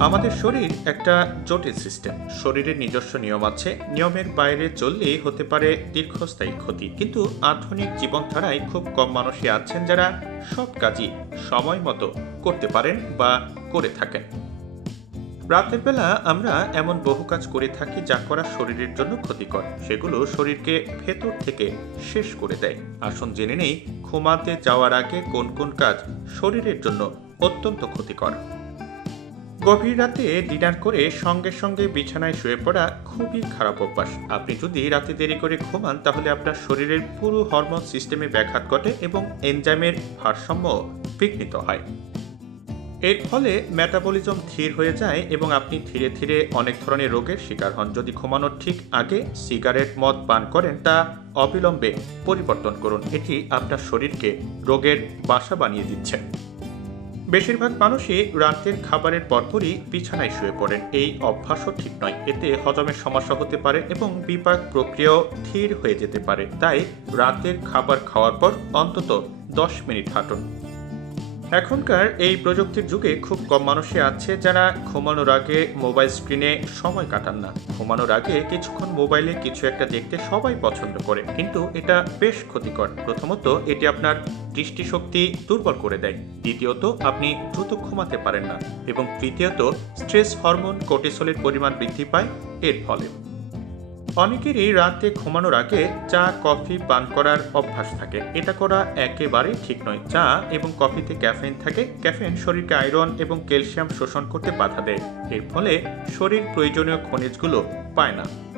আমাদের শরীর একটা জটিল সিস্টেম। শরীরের নিজস্ব নিয়ম আছে। নিয়মের বাইরে চললেই হতে পারে দীর্ঘস্থায়ী ক্ষতি। কিন্তু আধুনিক জীবনধারায় খুব কম মানুষই আছেন যারা সব কাজই সময় মতো করতে পারেন বা করে থাকেন। রাতের বেলা আমরা এমন বহু কাজ করে থাকি যা করা শরীরের জন্য ক্ষতিকর। সেগুলো শরীরকে ভেতর থেকে শেষ করে দেয়। আসুন জেনে নেই ঘুমাতে যাওয়ার আগে কোন কোন কাজ শরীরের জন্য অত্যন্ত ক্ষতিকর। গভীর রাতে ডিনার করে সঙ্গে সঙ্গে বিছানায় শুয়ে পড়া খুবই খারাপ অভ্যাস। আপনি যদি রাতে দেরি করে ঘুমান তাহলে আপনার শরীরের পুরো হরমোন সিস্টেমে ব্যাঘাত ঘটে এবং এনজাইমের ভারসাম্য বিঘ্নিত হয়। এর ফলে মেটাবলিজম ধীর হয়ে যায় এবং আপনি ধীরে ধীরে অনেক ধরনের রোগের শিকার হন। যদি ঘুমানোর ঠিক আগে সিগারেট মদ পান করেন তা অবিলম্বে পরিবর্তন করুন। এটি আপনার শরীরকে রোগের বাসা বানিয়ে দিচ্ছে। বেশিরভাগ মানুষই রাতের খাবারের পরপরই বিছানায় শুয়ে পড়েন। এই অভ্যাসও ঠিক নয়। এতে হজমের সমস্যা হতে পারে এবং বিপাক প্রক্রিয়াও ধীর হয়ে যেতে পারে। তাই রাতের খাবার খাওয়ার পর অন্তত 10 মিনিট হাঁটুন। এখনকার এই প্রযুক্তির যুগে খুব কম মানুষই আছে যারা ঘুমানোর আগে মোবাইল স্ক্রিনে সময় কাটান না। ঘুমানোর আগে কিছুক্ষণ মোবাইলে কিছু একটা দেখতে সবাই পছন্দ করে, কিন্তু এটা বেশ ক্ষতিকর। প্রথমত, এটি আপনার দৃষ্টিশক্তি দুর্বল করে দেয়। দ্বিতীয়ত, আপনি দ্রুত ঘুমাতে পারেন না। এবং তৃতীয়ত, স্ট্রেস হরমোন কর্টিসলের পরিমাণ বৃদ্ধি পায় এর ফলে। অনেকেরই রাতে ঘুমানোর আগে চা কফি পান করার অভ্যাস থাকে। এটা করা একেবারেই ঠিক নয়। চা এবং কফিতে ক্যাফেইন থাকে। ক্যাফেইন শরীরকে আয়রন এবং ক্যালসিয়াম শোষণ করতে বাধা দেয়। এর ফলে শরীর প্রয়োজনীয় খনিজগুলো পায় না।